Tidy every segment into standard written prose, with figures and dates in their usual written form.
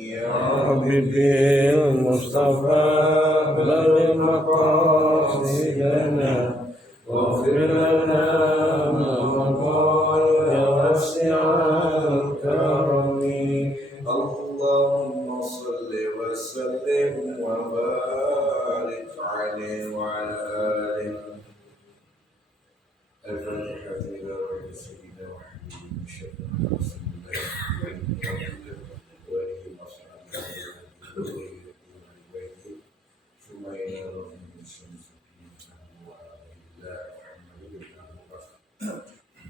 يا حبيبي المصطفى بلغ مقاصدنا واغفر لنا ما مضى يا واسع الكرم اللهم صل وسلم وبارك عليه وعلى آله الفاتحة إلى روح سيدنا وحبيبنا شفيعنا رسول الله وآله وصحبه وبيته ثم إلى روح الشمس وعلى الله محمد بن أبي بكر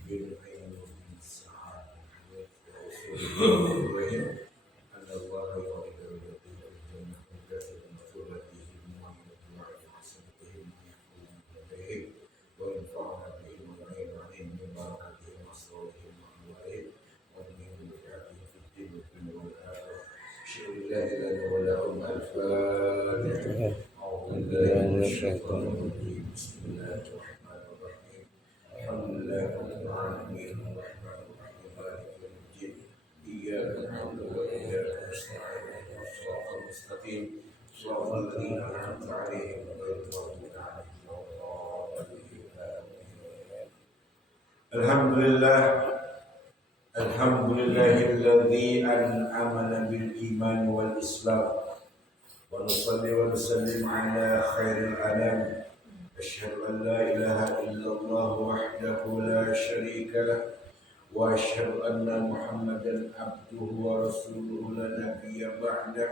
بن عين بن السعادة ورسول الله أن الله يعيد الذين الجنة كثيرا مثوبتهم وعلى حسنتهم يحكمون وينفعنا بهم ويعين عليهم من بركاتهم وصالحهم وأموالهم ومن بركاتهم في الدين والدنيا والآخرة أشهد أن لا إله إلا الله الفاتحة أعوذ بالله من الشيطان الرجيم بسم الله الرحمن الرحيم الحمد لله رب العالمين الرحمن الرحيم مالك يوم الدين إياك نعبد وإياك نستعين اهدنا الصراط المستقيم صراط الذين أنعمت عليهم غير المغضوب عليهم ولا الضالين الحمد لله الذي أنعمنا بالإيمان والإسلام ونصلي ونسلم على خير الأنام أشهد أن لا إله إلا الله وحده لا شريك له وأشهد أن محمدا عبده ورسوله لا نبي بعده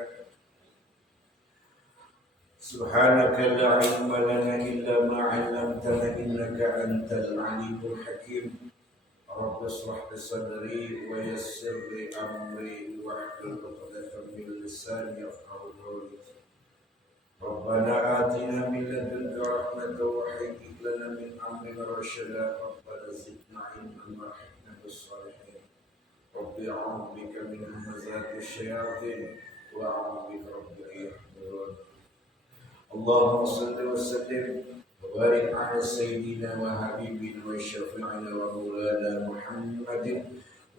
سبحانك لا علم لنا إلا ما علمتنا إنك أنت العليم الحكيم رب اشرح لي صدري ويسر لي أمري واحلل عقدة من لساني يفقهوا قولي ربنا آتنا من لدنك رحمة وهيئ لنا من أمرنا رشدا ربنا زدنا علما وارحمنا بالصالحين ربي أعوذ بك من همزات الشياطين وأعوذ بك رب أن يحضرون اللهم صل وسلم وبارك على سيدنا وحبيبنا وشفيعنا ومولانا محمد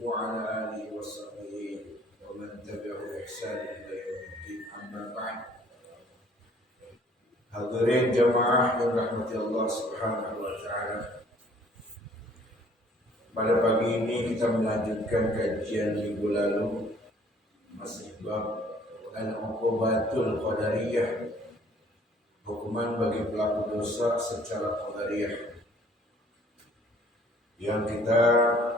وعلى آله وصحبه ومن تبعه بإحسان إلى يوم الدين أما بعد. Hadirin jamaah yang rahmati Allah Subhanahu wa taala. Pada pagi ini kita melanjutkan kajian minggu lalu masih bab al-uqubatul qadariyah, hukuman bagi pelaku dosa secara qadariyah, yang kita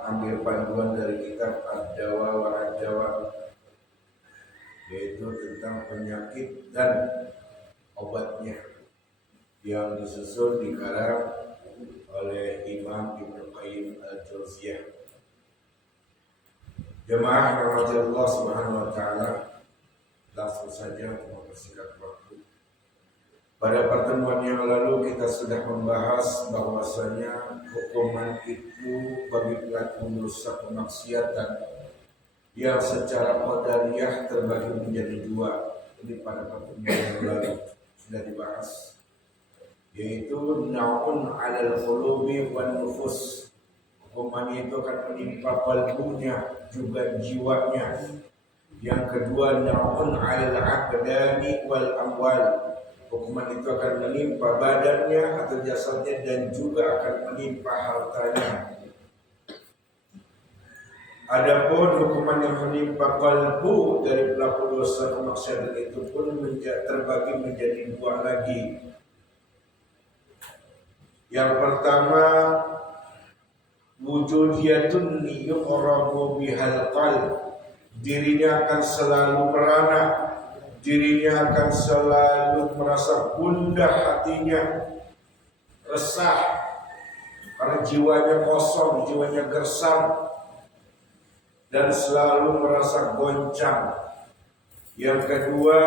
ambil panduan dari kitab Ad-Dawa wa Ad-Dawa, yaitu tentang penyakit dan obatnya, yang disusun dikarang oleh Imam Ibnu Qayyim Al-Jauziyah. Jemaah rahmati Allah Subhanahu wa taala, langsung saja mempersingkat waktu. Pada pertemuan yang lalu kita sudah membahas bahwasanya hukuman itu bagi pelaku dosa kemaksiatan yang secara qadariyah terbagi menjadi dua. Ini pada pertemuan yang lalu sudah dibahas, yaitu naun 'alal qulubi wan nufus. Hukuman itu akan menimpa qalbunya juga jiwanya. Yang kedua naun 'alal abdani wal amwal. Hukuman itu akan menimpa badannya atau jasadnya dan juga akan menimpa hartanya. Adapun hukuman yang menimpa kalbu dari pelaku dosa kemaksiatan itu pun terbagi menjadi dua lagi. Yang pertama, wujudiyatun yuqrabu bihal qalb. Dirinya akan selalu merana, dirinya akan selalu merasa gundah hatinya, resah karena jiwanya kosong, jiwanya gersang, dan selalu merasa goncang. Yang kedua,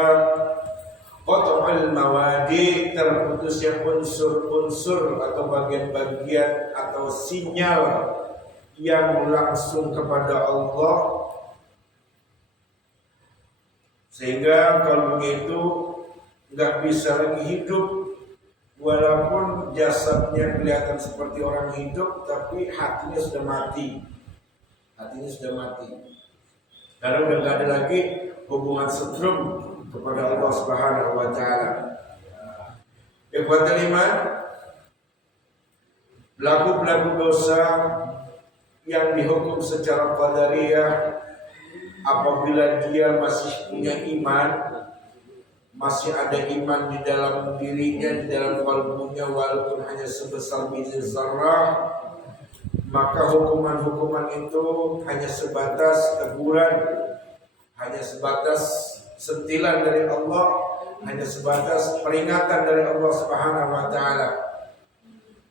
qat'ul mawadi, terputusnya unsur-unsur atau bagian-bagian atau sinyal yang langsung kepada Allah, sehingga kalau begitu nggak bisa lagi hidup, walaupun jasadnya kelihatan seperti orang hidup, tapi hatinya sudah mati. Hatinya sudah mati karena udah gak ada lagi hubungan setrum kepada Allah Subhanahu wa taala. Ikhwatul iman, pelaku-pelaku dosa yang dihukum secara qadariyah apabila dia masih punya iman, masih ada iman di dalam dirinya, di dalam kalbunya, walaupun hanya sebesar biji zarrah, maka hukuman-hukuman itu hanya sebatas teguran, hanya sebatas sentilan dari Allah, hanya sebatas peringatan dari Allah Subhanahu wa taala.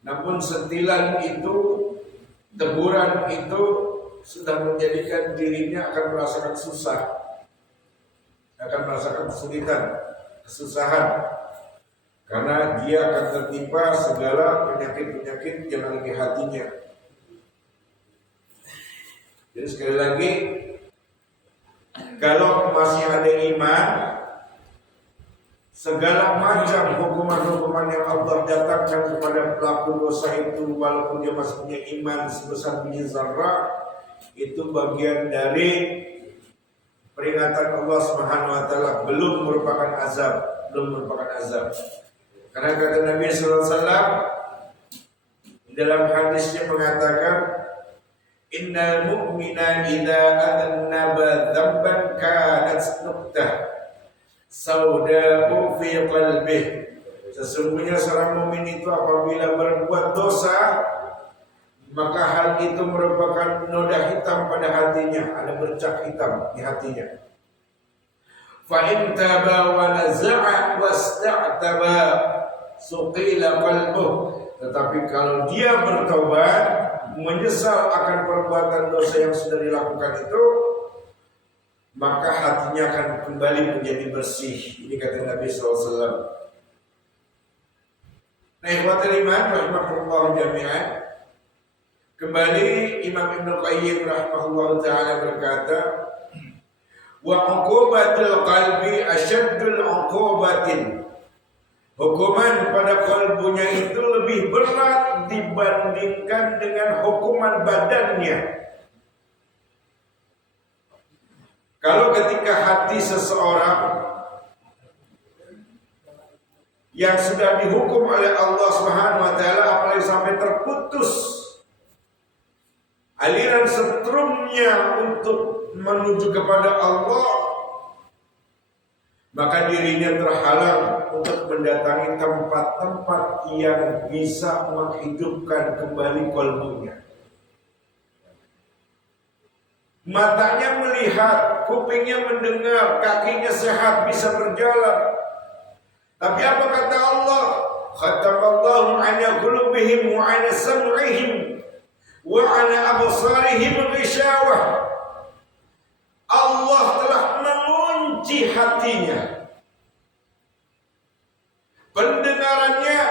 Namun sentilan itu, teguran itu sudah menjadikan dirinya akan merasakan susah, akan merasakan kesulitan, kesusahan, karena dia akan tertimpa segala penyakit-penyakit yang ada di hatinya. Jadi sekali lagi, kalau masih ada iman, segala macam hukuman-hukuman yang Allah datangkan kepada pelaku dosa itu, walaupun dia masih punya iman sebesar biji zarrah, itu bagian dari peringatan Allah Subhanahu wa taala, belum merupakan azab, belum merupakan azab. Karena kata Nabi sallallahu alaihi wasallam dalam hadisnya mengatakan, innal mu'mina idza adnaba dzamban kanat nuqtah sauda'u fi qalbih. Sesungguhnya seorang mukmin itu apabila berbuat dosa, maka hal itu merupakan noda hitam pada hatinya, ada bercak hitam di hatinya. Fa in taba wa naza'a wasta'taba suqila qalbuh. Tetapi kalau dia bertobat, menyesal akan perbuatan dosa yang sudah dilakukan itu, maka hatinya akan kembali menjadi bersih. Ini kata Nabi SAW. Nah, ikhwatul iman rahimakumullah jami'an. Kembali Imam Ibnu Qayyim rahimahullah ta'ala berkata, wa uqubatul qalbi asyaddul uqubatin. Hukuman pada kalbunya itu lebih berat dibandingkan dengan hukuman badannya. Kalau ketika hati seseorang yang sudah dihukum oleh Allah Subhanahu wa taala, apalagi sampai terputus aliran setrumnya untuk menuju kepada Allah, maka dirinya terhalang untuk mendatangi tempat-tempat yang bisa menghidupkan kembali kalbunya. Matanya melihat, kupingnya mendengar, kakinya sehat, bisa berjalan. Tapi apa kata Allah? Khatamallahu ala qulubihim wa ala sam'ihim wa ala absarihim ghishawah. Allah telah mengunci hatinya, pendengarannya,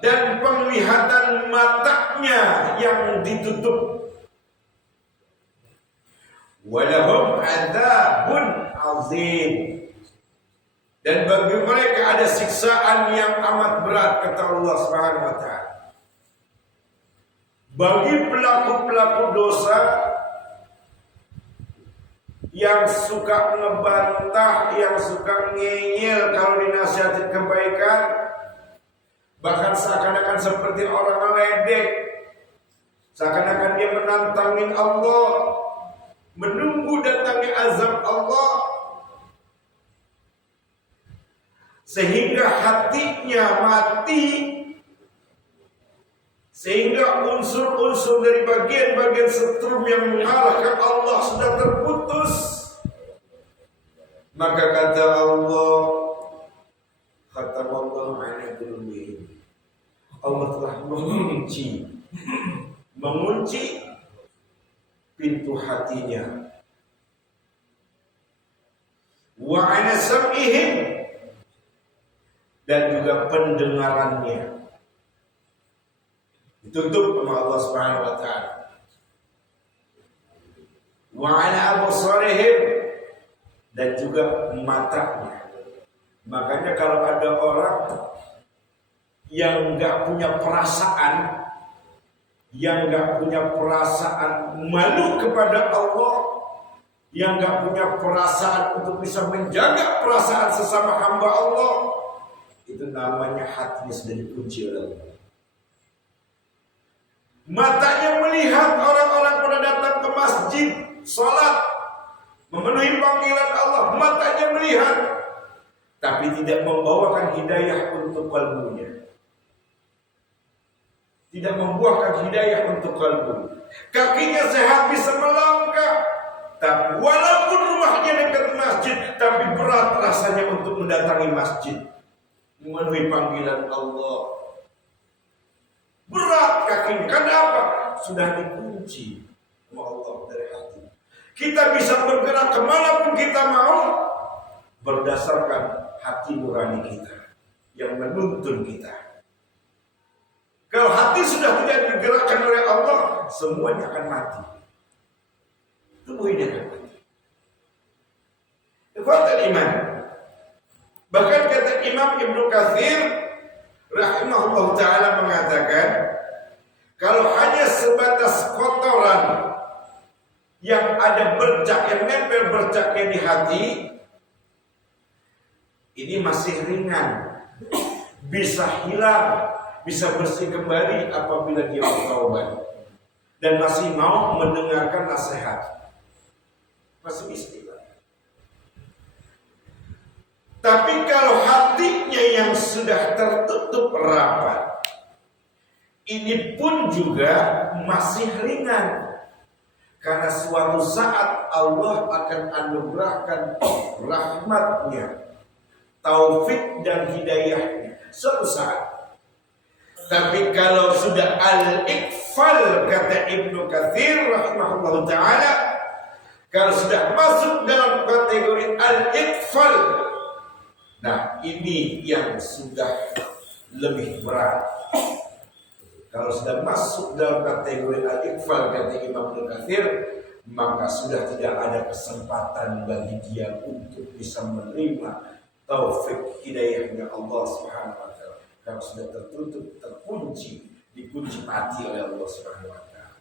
dan penglihatan matanya yang ditutup. Walahum adzabun azim. Dan bagi mereka ada siksaan yang amat berat, kata Allah Subhanahu wa taala. Bagi pelaku-pelaku dosa yang suka ngebantah, yang suka ngeyel kalau dinasihati kebaikan, bahkan seakan-akan seperti orang meledek, seakan-akan dia menantangin Allah, menunggu datangnya azab Allah, sehingga hatinya mati, sehingga unsur-unsur dari bagian-bagian setrum yang mengarah ke Allah sudah terputus. Maka kata Allah, khatamallahu ala qulubihim, Allah telah mengunci pintu hatinya. Wa ala sam'ihim, dan juga pendengarannya ditutup oleh Allah Subhanahu wa taala. Wa ala absarihim, dan juga matanya. Makanya kalau ada orang yang enggak punya perasaan, yang enggak punya perasaan malu kepada Allah, yang gak punya perasaan untuk bisa menjaga perasaan sesama hamba Allah, itu namanya hatinya sudah dikunci oleh Allah. Matanya melihat orang-orang pada datang ke masjid, sholat, memenuhi panggilan Allah, matanya melihat, tapi tidak membawakan hidayah untuk kalbunya, tidak membuahkan hidayah untuk kalbu. Kakinya sehat bisa melangkah, tapi walaupun rumahnya dekat masjid, tapi berat rasanya untuk mendatangi masjid, memenuhi panggilan Allah. Berat kakinya, karena apa? Sudah dikunci sama Allah dari hati. Kita bisa bergerak kemanapun kita mau berdasarkan hati nurani kita yang menuntun kita. Kalau hati sudah tidak digerakkan oleh Allah, semuanya akan mati. Tubuh ini akan mati. Ikhwatul iman. Bahkan kata Imam Ibnu Katsir rahimahullah ta'ala mengatakan, kalau hanya sebatas kotoran yang ada bercak, yang nempel bercaknya di hati, ini masih ringan, bisa hilang, bisa bersih kembali apabila dia bertaubat dan masih mau mendengarkan nasihat, masih bisa hilang. Tapi kalau hatinya yang sudah tertutup rapat, ini pun juga masih ringan, karena suatu saat Allah akan anugerahkan rahmatnya, taufik dan hidayahnya suatu saat. Tapi kalau sudah al-iqfal, kata Ibnu Katsir rahimahullah ta'ala, kalau sudah masuk dalam kategori al-iqfal, nah ini yang sudah lebih berat. Kalau sudah masuk dalam kategori al-iqfal, kata Imam Ibnu Katsir, maka sudah tidak ada kesempatan bagi dia untuk bisa menerima taufik hidayahnya Allah Subhanahu wa taala. Kalau sudah tertutup, terkunci, dikunci mati oleh Allah Subhanahu wa taala.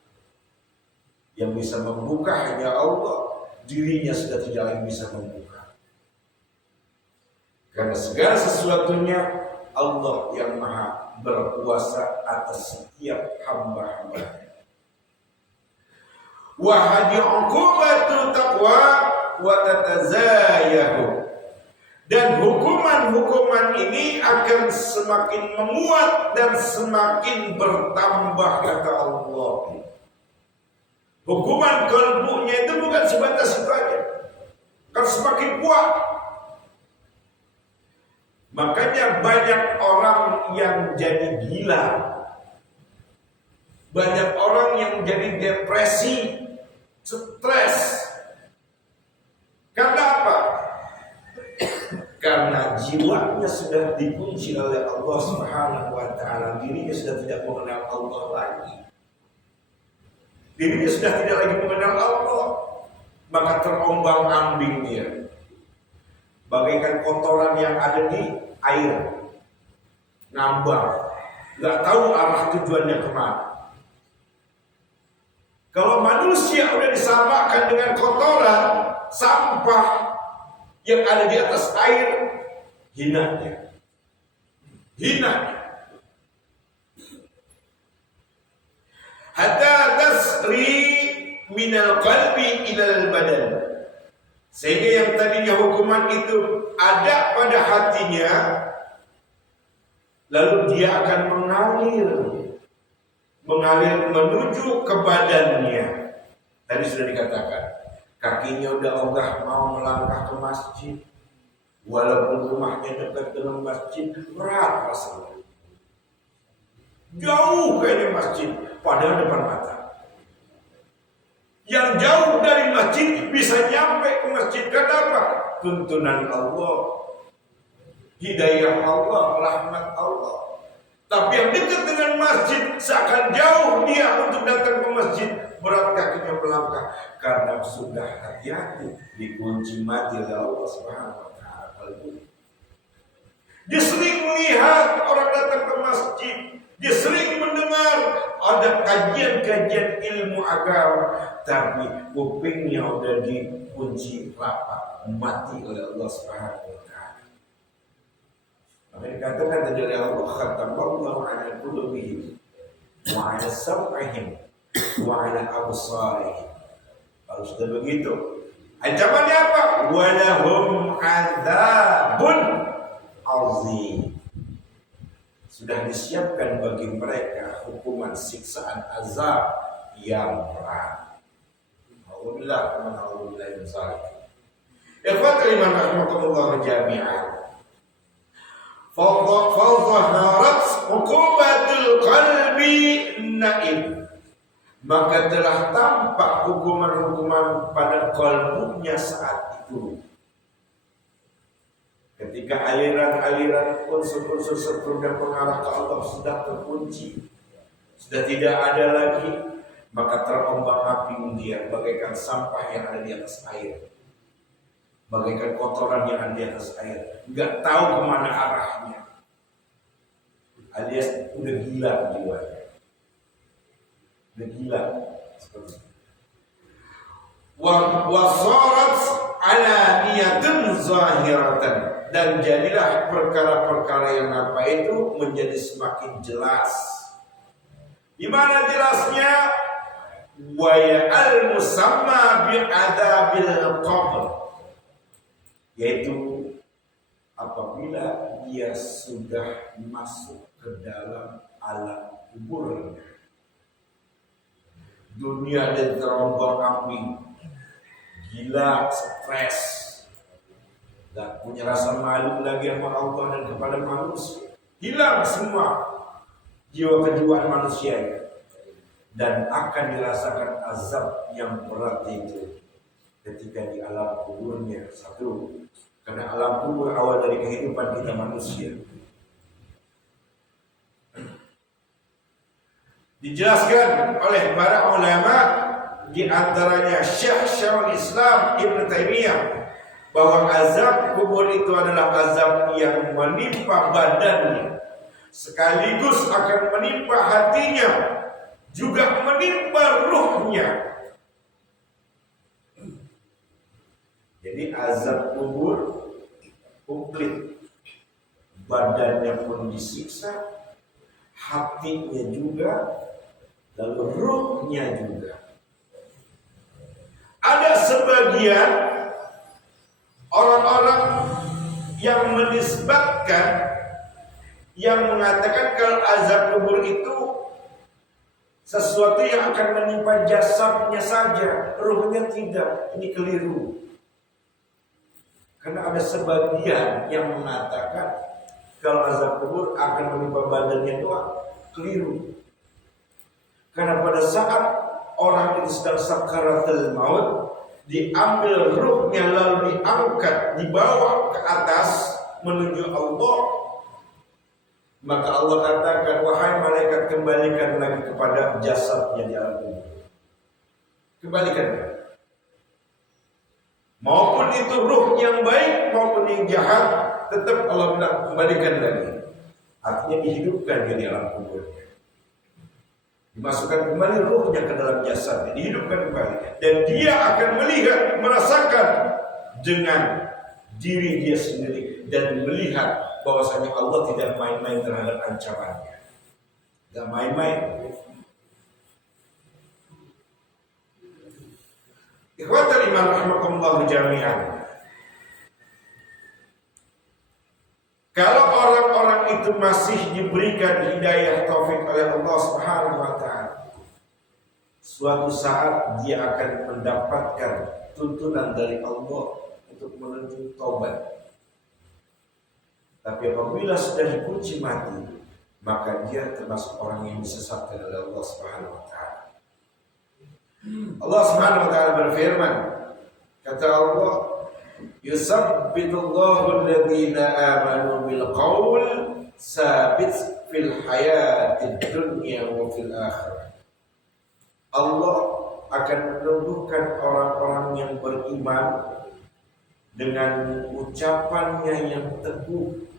Yang bisa membuka hanya Allah, dirinya sudah tidak lagi bisa membuka. Karena segala sesuatunya Allah yang maha berkuasa atas setiap hamba-hambanya. Wa hadi uqubatu taqwa wa tatazayahu. Dan hukuman-hukuman ini akan semakin menguat dan semakin bertambah, kata Allah. Hukuman kalbunya itu bukan sebatas itu aja, kan semakin kuat. Makanya banyak orang yang jadi gila, banyak orang yang jadi depresi, stres. Karena apa? Karena jiwanya sudah dikunci oleh Allah Subhanahu wa taala, dirinya sudah tidak mengenal Allah lagi. Dirinya sudah tidak lagi mengenal Allah, maka terombang-ambing dia. Bagaikan kotoran yang ada di air, ngambang, nggak tahu arah tujuannya kemana. Kalau manusia udah disamakan dengan kotoran, sampah yang ada di atas air, hinanya. Hatta tasri minal qalbi ilal badan. Sehingga yang tadinya hukuman itu ada pada hatinya, lalu dia akan mengalir menuju ke badannya. Tadi sudah dikatakan, kakinya udah ogah mau melangkah ke masjid, walaupun rumahnya dekat dengan masjid, berat rasanya. Jauh kayaknya masjid, padahal depan mata. Yang jauh dari masjid bisa nyampe ke masjid. Kenapa? Tuntunan Allah, hidayah Allah, rahmat Allah. Tapi yang dekat dengan masjid, seakan jauh dia untuk datang ke masjid, berat kakinya melangkah karena sudah hati-hati dikunci mati oleh Allah Subhanahu wa taala. Dia sering melihat orang datang ke masjid, dia sering mendengar ada kajian-kajian ilmu agama, tapi kupingnya udah dikunci rapat, mati oleh Allah Subhanahu wa taala. Maka dikatakan tadi oleh Allah, khatamallahu ala qulubihim wa ala sam'ihim wa ala absarihim. Kalau sudah begitu, ancamannya apa? Walahum adzabun azim. Sudah disiapkan bagi mereka hukuman siksaan azab yang berat. Alhamdulillah, alhamdulillah yang zalik. Ikhwatul iman rahimakumullah jami'an. Fadhaharat uqubatul qalbi naib. Maka telah tampak hukuman-hukuman pada kalbunya saat itu. Ketika aliran-aliran unsur-unsur surga pengarah ke Allah sudah terkunci, sudah tidak ada lagi, maka terombang-ambing dia bagaikan sampah yang ada di atas air, bagaikan kotoran yang ada di atas air, nggak tahu kemana arahnya, alias udah gila jiwanya, udah gila seperti itu. Wasarat ala niyatin zahiratan, dan jadilah perkara-perkara yang apa itu menjadi semakin jelas. Di mana jelasnya? Wa ya'al musamma bi adzabil qabr, yaitu apabila dia sudah masuk ke dalam alam kubur. Dunia dan terombang-ambing, gila, stres, gak punya rasa malu lagi sama Allah dan kepada manusia. Hilang semua jiwa kejuaan manusia, dan akan dirasakan azab yang berat itu ketika di alam kuburnya. Satu, karena alam kubur awal dari kehidupan kita manusia. Dijelaskan oleh para ulama, di antaranya Syekh Syekhul Islam Ibn Taimiyah, bahwa azab kubur itu adalah azab yang menimpa badannya, sekaligus akan menimpa hatinya, juga menimpa ruhnya. Jadi azab kubur komplit, badannya pun disiksa, hatinya juga, lalu ruhnya juga. Ada sebagian orang-orang yang menisbatkan, yang mengatakan kalau azab kubur itu sesuatu yang akan menimpa jasadnya saja, ruhnya tidak. Ini keliru. Karena ada sebagian yang mengatakan kalau azab kubur akan menimpa badannya doang. Keliru. Karena pada saat orang itu sedang sakaratul maut, diambil ruhnya lalu diangkat, dibawa ke atas menuju Allah, maka Allah katakan, wahai malaikat, kembalikan lagi kepada jasadnya di alam kubur. Kembalikan. Maupun itu ruh yang baik maupun yang jahat, tetap Allah bilang kembalikan lagi. Artinya dihidupkan dia di alam kubur. Dimasukkan kembali ruhnya ke dalam jasadnya, dihidupkan kembali, dan dia akan melihat, merasakan dengan diri dia sendiri, dan melihat bahwasanya Allah tidak main-main terhadap ancamannya. Tidak main-main. Ikhwatul iman rahimakumullah jami'an. Kalau orang-orang itu masih diberikan hidayah taufik oleh Allah Subhanahu wa taala, suatu saat dia akan mendapatkan tuntunan dari Allah untuk menuju taubat. Tapi apabila sudah dikunci mati, maka dia termasuk orang yang disesatkan oleh Allah Subhanahu wa taala. Allah Subhanahu wa taala berfirman, kata Allah, yusabbitullahu alladhina amanu bil qaul sabit fil hayatid dunya wa fil akhirah. Allah akan menumbuhkan orang-orang yang beriman dengan ucapannya yang teguh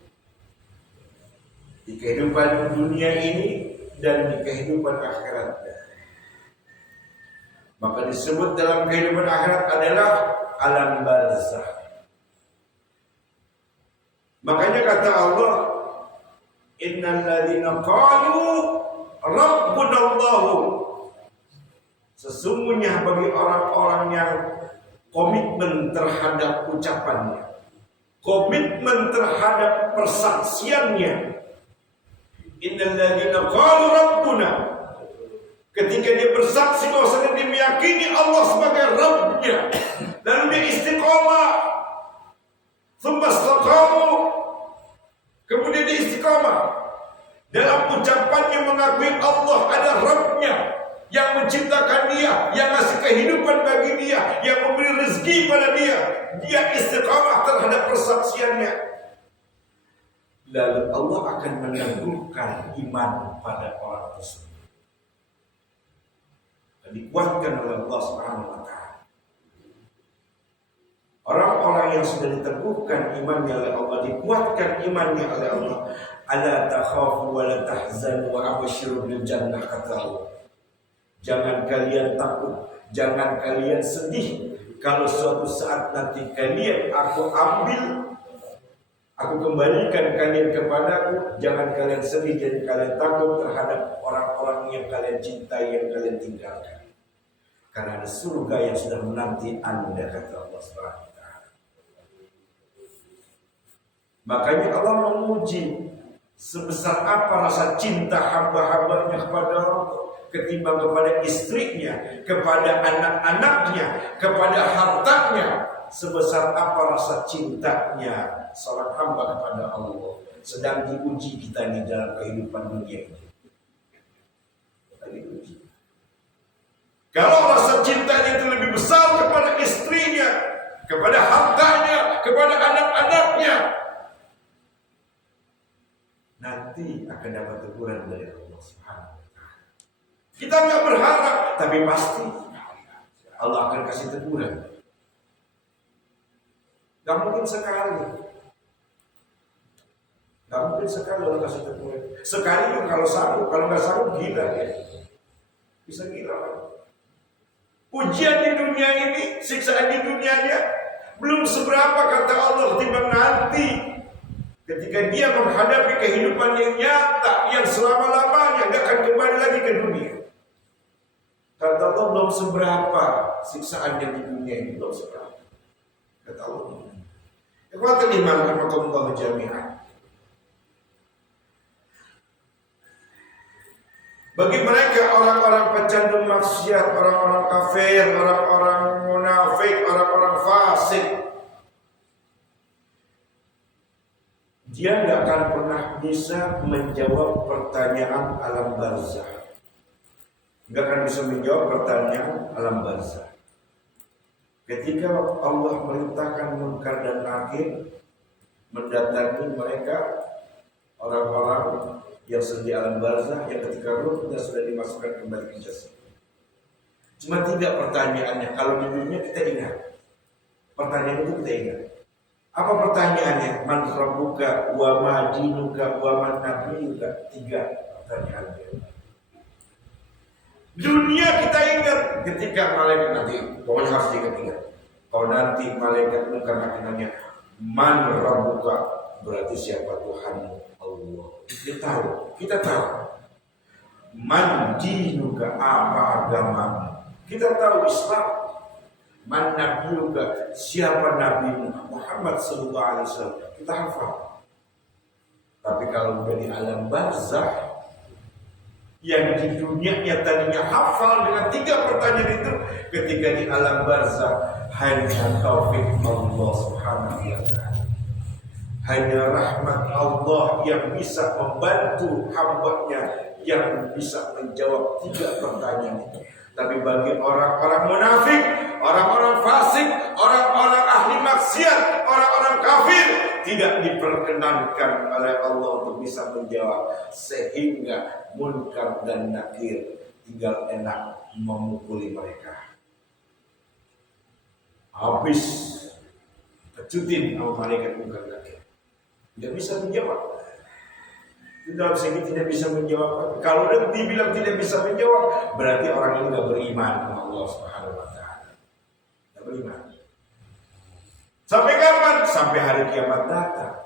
di kehidupan dunia ini dan di kehidupan akhirat. Maka disebut dalam kehidupan akhirat adalah alam barzakh. Makanya kata Allah, innal ladzina qalu rabbunallahu, sesungguhnya bagi orang-orang yang komitmen terhadap ucapannya, komitmen terhadap persaksiannya, innal ladzina qalu rabbuna, ketika dia bersaksi bahwasanya dia meyakini Allah sebagai Rabb-nya, lalu dia istiqamah, tsumma istaqamu, kemudian dia istiqamah dalam ucapannya mengakui Allah ada Rabb-nya yang menciptakan dia, yang ngasih kehidupan bagi dia, yang memberi rezeki pada dia. Dia istiqamah terhadap persaksiannya, lalu Allah akan meneguhkan iman pada orang tersebut, dikuatkan oleh Allah Subhanahu wa taala. Orang-orang yang sudah diteguhkan imannya oleh Allah, dikuatkan imannya oleh Allah, ala takhafu wa la tahzanu wa abshiru bil jannah, kata Allah. Jangan kalian takut, jangan kalian sedih kalau suatu saat nanti kalian aku ambil, aku kembalikan kalian kepadaku. Jangan kalian sedih dan kalian takut terhadap orang-orang yang kalian cintai, yang kalian tinggalkan, karena ada surga yang sudah menanti Anda, kata Allah Subhanahu wa taala. Makanya Allah menguji sebesar apa rasa cinta hamba-hambanya kepada Allah, ketimbang kepada istrinya, kepada anak-anaknya, kepada hartanya. Sebesar apa rasa cintanya seorang hamba kepada Allah, sedang diuji kita di dalam kehidupan dunia ini. Diuji. Kalau rasa cintanya itu lebih besar kepada istrinya, kepada hartanya, kepada anak-anaknya, nanti akan dapat teguran dari Allah Subhanahu wa taala. Kita nggak berharap, tapi pasti Allah akan kasih teguran. Gak mungkin sekali, gak mungkin sekali Allah kasih teguran. Sekali itu kalau sanggup, kalau nggak sanggup gila ya, bisa gila. Ujian di dunia ini, siksaan di dunianya belum seberapa, kata Allah, ketimbang nanti ketika dia menghadapi kehidupan yang nyata, yang selama-lamanya gak akan kembali lagi ke dunia. Kata Allah, belum seberapa siksaan yang di dunia ini, belum seberapa, kata Allah. Ikhwatul iman rahimakumullah jami'an. Bagi mereka orang-orang pecandu maksiat, orang-orang kafir, orang-orang munafik, orang-orang fasik, dia tidak akan pernah bisa menjawab pertanyaan alam barzakh. Tidak akan bisa menjawab pertanyaan alam barzakh. Ketika Allah merintahkan Munkar dan Nakir mendatangi mereka, orang-orang yang sedang di alam barzakh, yang ketika ruhnya sudah dimasukkan kembali ke jasad. Cuma tidak pertanyaannya. Kalau di dunia kita ingat, pertanyaan itu kita ingat. Apa pertanyaannya? Man rabbuka wa ma dinuka wa man nabiyuka. 3 pertanyaannya. Dunia kita ingat ketika malaikat nanti, pokoknya harus diingat. Kalau nanti malaikat Munkar Nakir nanya, man rabbuka, berarti siapa Tuhanmu? Allah. Kita tahu. Man dinuka, apa agamamu? Kita tahu Islam. Man nabiyuka, siapa nabimu? Muhammad sallallahu alaihi wasallam. Kita hafal. Tapi kalau udah di alam barzakh, yang di dunia tadinya hafal dengan 3 pertanyaan itu, ketika di alam barzakh hanya taufik Allah Subhanahu wa taala, hanya rahmat Allah yang bisa membantu hambanya yang bisa menjawab 3 pertanyaan itu. Tapi bagi orang-orang munafik, orang-orang fasik, orang-orang ahli maksiat, orang-orang kafir, tidak diperkenankan oleh Allah untuk bisa menjawab, sehingga Munkar dan Nakir tinggal enak memukuli mereka. Habis kecutin sama malaikat Munkar dan Nakir, tidak bisa menjawab. Dalam segi tidak bisa menjawab. Kalau dia bilang tidak bisa menjawab, berarti orang ini nggak beriman sama Allah Allah Subhanahu wa taala. Tidak beriman. Sampai kapan? Sampai hari kiamat datang.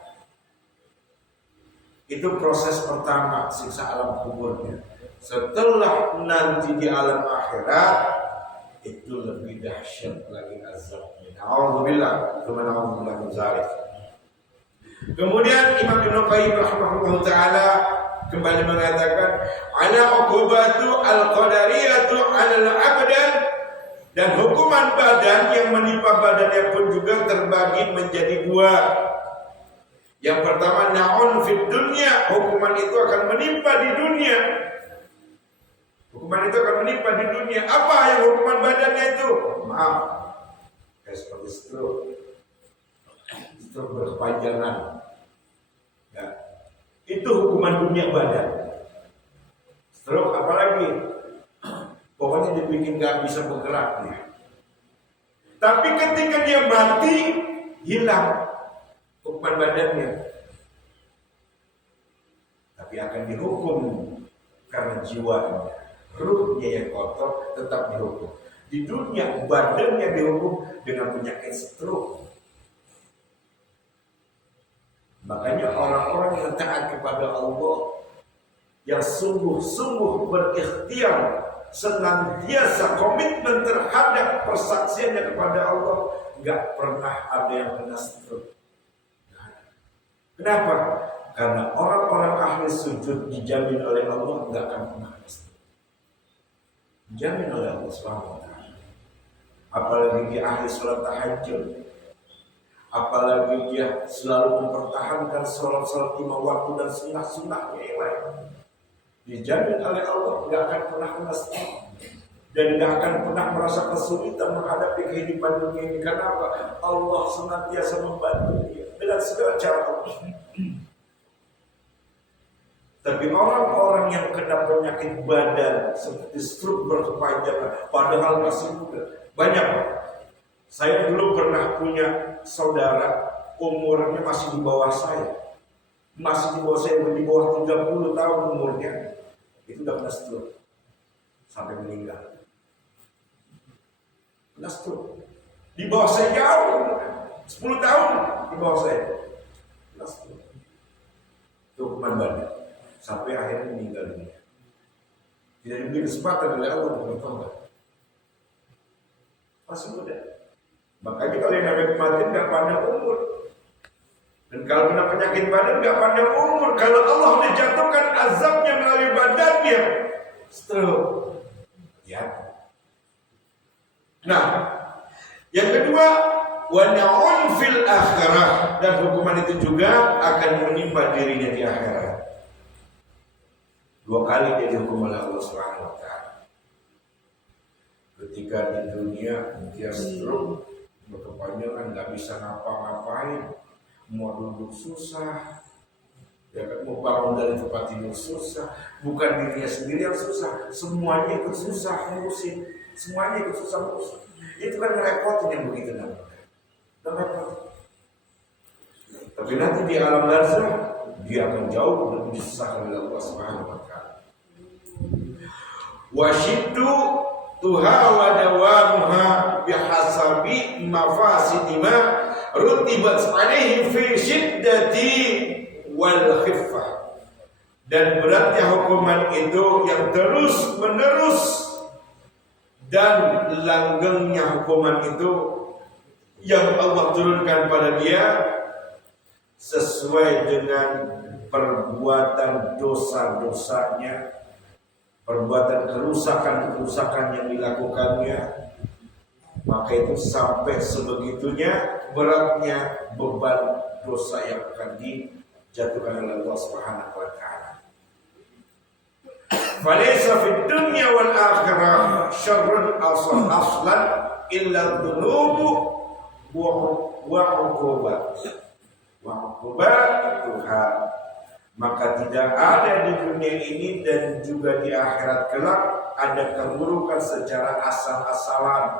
Itu proses pertama siksa alam kuburnya. Setelah nanti di alam akhirat itu lebih dahsyat lagi azabnya. Alhamdulillah, subhanallah min zalik. Kemudian Imam Ibnu Qayyim rahimahullah taala kembali mengatakan ala uqubatu al-qadariyatu 'ala al-abdan, dan hukuman badan yang menimpa badannya pun juga terbagi menjadi dua. Yang pertama na'un fid dunya, hukuman itu akan menimpa di dunia. Hukuman itu akan menimpa di dunia. Apa yang hukuman badannya itu? Maaf, kayak seperti stroke berkepanjangan. Ya. Itu hukuman dunia badan. Stroke apalagi? Pokoknya dibikin gak bisa bergerak dia. Tapi ketika dia mati, hilang hukuman badannya. Tapi akan dihukum karena jiwanya, ruhnya yang kotor tetap dihukum. Di dunia badannya dihukum dengan penyakit stroke. Makanya orang-orang yang taat kepada Allah, yang sungguh-sungguh berikhtiar, senantiasa komitmen terhadap persaksiannya kepada Allah, nggak pernah ada yang kena stroke. Kenapa? Karena orang-orang ahli sujud dijamin oleh Allah nggak akan pernah kena stroke. Dijamin oleh Allah SWT. Apalagi dia ahli sholat tahajud, apalagi dia selalu mempertahankan sholat-sholat 5 waktu dan sunnah-sunnahnya yang lain. Dijamin oleh Allah tidak akan pernah kena stroke dan tidak akan pernah merasa kesulitan menghadapi kehidupan dunia ini. Karena apa? Allah senantiasa membantu dia dengan segala cara. Tapi orang-orang yang kena penyakit badan seperti stroke berkepanjangan padahal masih muda banyak. Saya dulu pernah punya saudara umurnya masih di bawah saya. Masih di bawah saya, di bawah 30 tahun umurnya. Itu udah kena stroke sampai meninggal. Kena stroke. Di bawah saya jauh, 10 tahun di bawah saya. Kena stroke. Itu hukuman badan. Sampai akhirnya meninggal dunia. Tidak diberi kesempatan oleh Allah untuk bertobat. Masih muda. Makanya kalau yang namanya kematian gak pandang umur. Dan kalau kena penyakit badan gak pandang umur. Kalau Allah menjatuhkan azabnya melalui badannya, stroke. Ya. Nah, yang kedua, wa na'un fil akhirah, dan hukuman itu juga akan menimpa dirinya di akhirat. 2 kali dia dihukum oleh Allah Subhanahu wa taala. Ketika di dunia dia stroke berkepanjangan, nggak bisa ngapa-ngapain, mau duduk susah, ya kan, mau bangun dari tempat tidur susah. Bukan dirinya sendiri yang susah, semuanya ikut susah ngurusin, semuanya ikut susah ngurusin. Itu kan ngerepotin yang begitu namanya. Tapi nanti di alam barzakh dia akan jauh lebih disesahkan oleh Allah Subhanahu wa taala. Wasyiddu tuha wa dawamuha bihasabi mafasidi ma rutibat alaihi fi syiddati wal khiffah. Dan beratnya hukuman itu yang terus menerus, dan langgengnya hukuman itu yang Allah turunkan pada dia sesuai dengan perbuatan dosa-dosanya, perbuatan kerusakan-kerusakan yang dilakukannya. Maka itu sampai sebegitunya beratnya beban dosa yang akan dijatuhkan oleh Allah Subhanahu wa taala. Falaysa fid dunya wal akhirah syarrun aslan illa dhunubu wa uqubat. Tuhan, maka tidak ada di dunia ini dan juga di akhirat kelak ada keburukan secara asal-asalan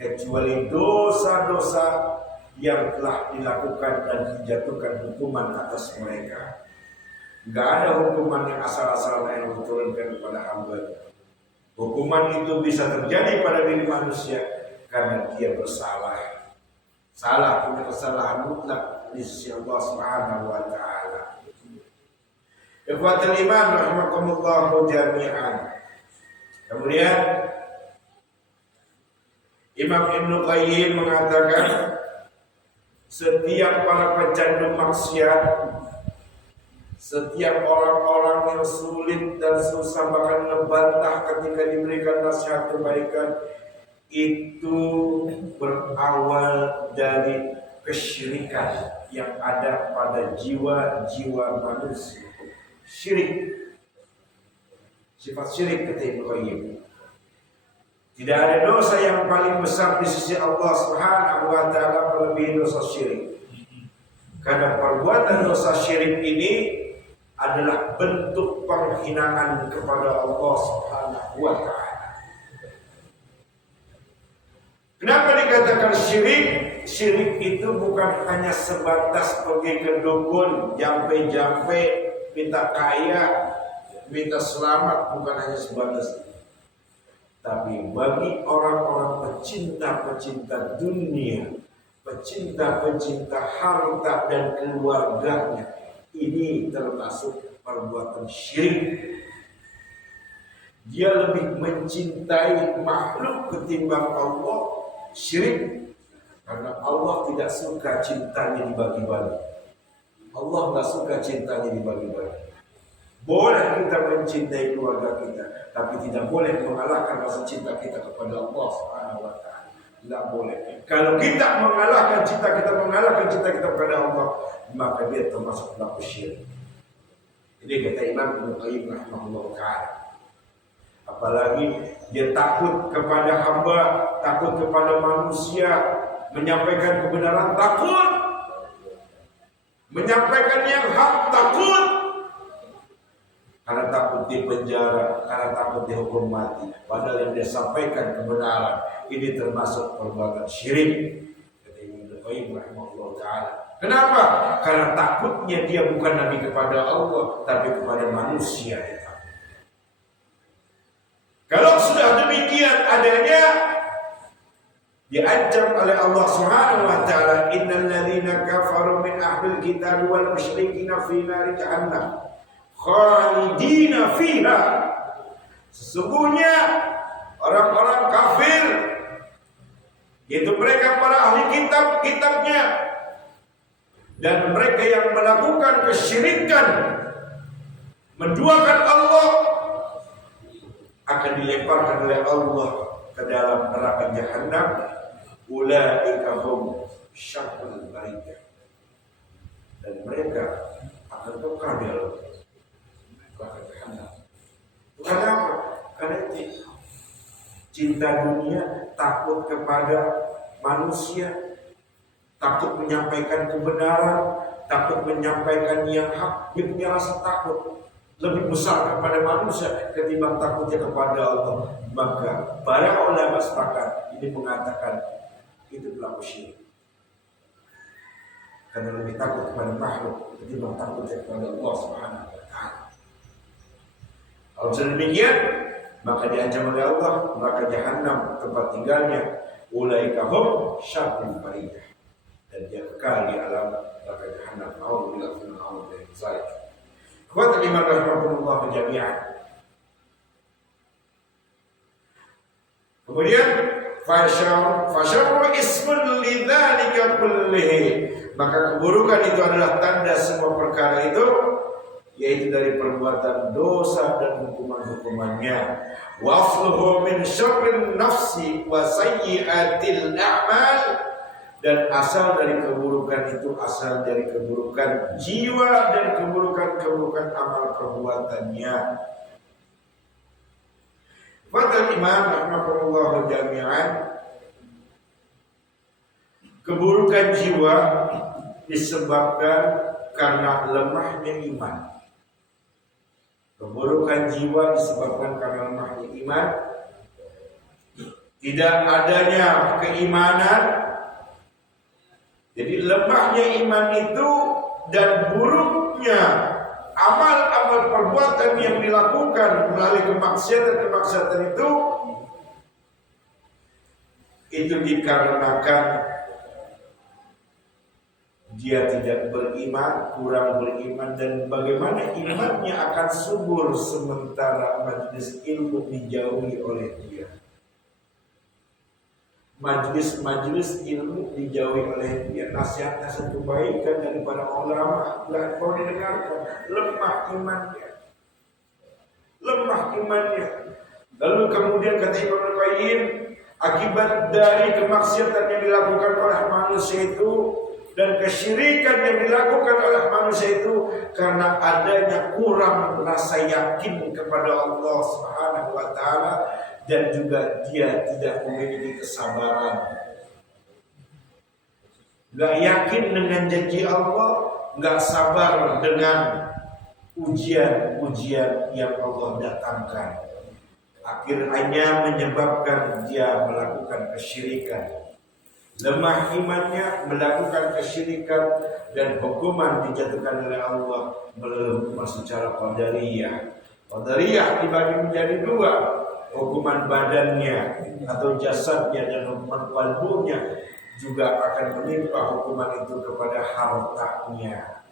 kecuali dosa-dosa yang telah dilakukan dan dijatuhkan hukuman atas mereka. Gak ada hukuman yang asal-asalan yang diturunkan kepada hamba. Hukuman itu bisa terjadi pada diri manusia karena dia bersalah. Salah, punya kesalahan mutlak di sisi Allah Subhanahu wa taala. Ikhwatul iman rahimakumullah jami'an. Kemudian Imam Ibnu Qayyim mengatakan setiap para pecandu maksiat, setiap orang-orang yang sulit dan susah bahkan membantah ketika diberikan nasihat kebaikan, itu berawal dari kesyirikan yang ada pada jiwa-jiwa manusia. Syirik, sifat syirik kata Ibnu Qayyim. Tidak ada dosa yang paling besar di sisi Allah Subhanahu wa taala melebihi dosa syirik. Karena perbuatan dosa syirik ini adalah bentuk penghinaan kepada Allah Subhanahu wa taala. Kenapa dikatakan syirik? Syirik itu bukan hanya sebatas pergi ke dukun, jampe-jampe, minta kaya, minta selamat, bukan hanya sebatas itu. Tapi bagi orang-orang pecinta-pecinta dunia, pecinta-pecinta harta dan keluarganya, ini termasuk perbuatan syirik. Dia lebih mencintai makhluk ketimbang Allah. Syirik karena Allah tidak suka cintanya dibagi-bagi. Allah tidak suka cintanya dibagi-bagi. Boleh kita mencintai keluarga kita, tapi tidak boleh mengalahkan rasa cinta kita kepada Allah Subhanahu wa taala. Tidak boleh. Kalau kita mengalahkan cinta kita kepada Allah, maka dia termasuk pelaku syirik. Ini kata Imam Ibnu Qayyim rahimahullah taala. Apalagi dia takut kepada hamba, takut kepada manusia, menyampaikan kebenaran takut, menyampaikan yang hak takut, karena takut dipenjara, karena takut dihukum mati. Padahal yang dia sampaikan kebenaran ini termasuk perbuatan syirik. Kata Ibnu Qayyim rahimahullah taala. Kenapa? Karena takutnya dia bukan nabi kepada Allah, tapi kepada manusia. Kalau sudah demikian adanya, diancam oleh Allah Subhanahu wa taala, innal ladzina kafaru min ahlil kitab wal musyrikina fi nari jahannam khalidina fiha. Sesungguhnya orang-orang kafir, yaitu mereka para ahli kitabnya dan mereka yang melakukan kesyirikan, menduakan Allah, akan dilemparkan oleh Allah ke dalam neraka Jahannam. Ulaika hum syarrul bariyah. Dan mereka akan kekal di dalam neraka Jahannam. Kenapa? Karena itu cinta dunia, takut kepada manusia, takut menyampaikan kebenaran, takut menyampaikan yang hak. Dia punya rasa takut lebih besar kepada manusia ketimbang takutnya kepada Allah. Maka para ulama sepakat ini mengatakan itu pelaku syirik, karena lebih takut kepada makhluk ketimbang takutnya kepada Allah Subhanahu wa taala. Kalau sedemikian, maka diancam oleh Allah neraka Jahannam tempat tinggalnya. Ulaika hum syarrul bariyah. Dan dia kekal di alam neraka Jahannam. A'udzubillahi min dzalik. Kuat iman rahmatullah jami'an. Kemudian fasyarru ismun lidzalika kullihi. Maka keburukan itu adalah tanda semua perkara itu, yaitu dari perbuatan dosa dan hukuman-hukumannya. Wa asluhu min syarrin nafsi wa sayyi'atil a'mal. Dan asal dari keburukan itu asal dari keburukan jiwa dan keburukan amal perbuatannya. Fatal iman rahmatullah jami'an. Keburukan jiwa disebabkan karena lemahnya iman. Keburukan jiwa disebabkan karena lemahnya iman. Tidak adanya keimanan. Jadi lemahnya iman itu dan buruknya amal-amal perbuatan yang dilakukan melalui kemaksiatan itu dikarenakan dia tidak beriman, kurang beriman, dan bagaimana imannya akan subur sementara majelis ilmu dijauhi oleh dia. Majelis ilmu dijauhi oleh dia, nasihat-nasihat kebaikan dari para ulama nggak mau didengarkan, lemah imannya. Lalu kemudian kata Imam Al-Qayyim, akibat dari kemaksiatan yang dilakukan oleh manusia itu dan kesyirikan yang dilakukan oleh manusia itu karena adanya kurang rasa yakin kepada Allah Subhanahu wa taala, dan juga dia tidak memiliki kesabaran. Gak yakin dengan janji Allah, gak sabar dengan ujian-ujian yang Allah datangkan. Akhirnya menyebabkan dia melakukan kesyirikan. Lemah imannya, melakukan kesyirikan, dan hukuman dijatuhkan oleh Allah melalui hukuman secara qadariyah. Qadariyah dibagi menjadi dua, hukuman badannya atau jasadnya dan hukuman qalbunya, juga akan menimpa hukuman itu kepada hartanya.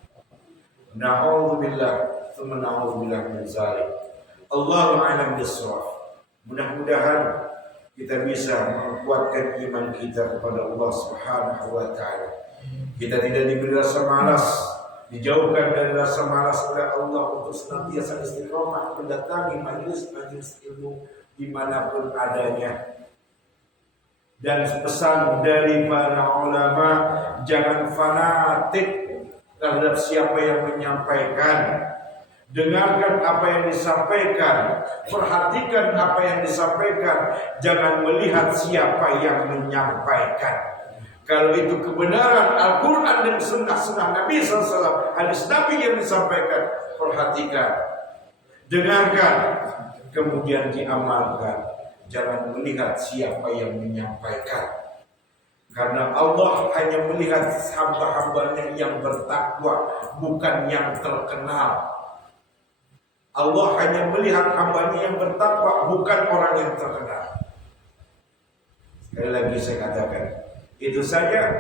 Na'udzubillah, tsumma na'udzubillah min dzalik. Allahu a'lam bissawab. Mudah-mudahan kita bisa menguatkan iman kita kepada Allah Subhanahu wa taala. Kita tidak diberi rasa malas, dijauhkan dari rasa malas oleh Allah untuk senantiasa istiqomah mendatangi majelis ilmu dimanapun adanya. Dan pesan dari para ulama, jangan fanatik terhadap siapa yang menyampaikan. Dengarkan apa yang disampaikan, perhatikan apa yang disampaikan, jangan melihat siapa yang menyampaikan. Kalau itu kebenaran Al-Quran dan sunnah Nabi SAW, hadis Nabi yang disampaikan, perhatikan, dengarkan, kemudian diamalkan. Jangan melihat siapa yang menyampaikan. Karena Allah hanya melihat hamba-hambanya yang bertakwa, bukan yang terkenal. Allah hanya melihat hambanya yang bertakwa, bukan orang yang terkenal. Sekali lagi saya katakan, itu saja.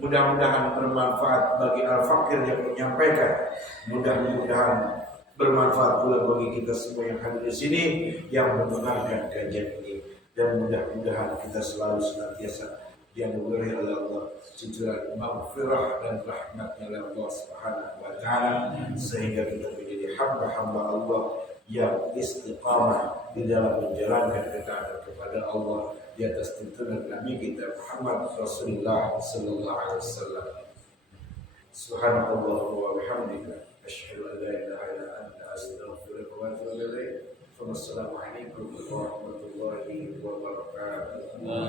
Mudah-mudahan bermanfaat bagi Al-Fakir yang menyampaikan. Mudah-mudahan bermanfaat pula bagi kita semua yang hadir di sini yang mendengarkan kajian ini, dan mudah-mudahan kita selalu senantiasa dianugerahi oleh Allah cucuran maghfirah dan rahmatnya oleh Allah Subhanahu wa taala, sehingga kita menjadi hamba-hamba Allah yang istiqamah di dalam menjalankan ketaatan kepada Allah di atas tuntunan Nabi kita Muhammad Rasulullah sallallahu alaihi wasallam. Subhanallah wa bihamdika asyhadu an la ilaha illa anta astaghfiruka wa atubu ilaik. Wassalamualaikum warahmatullahi wabarakatuh.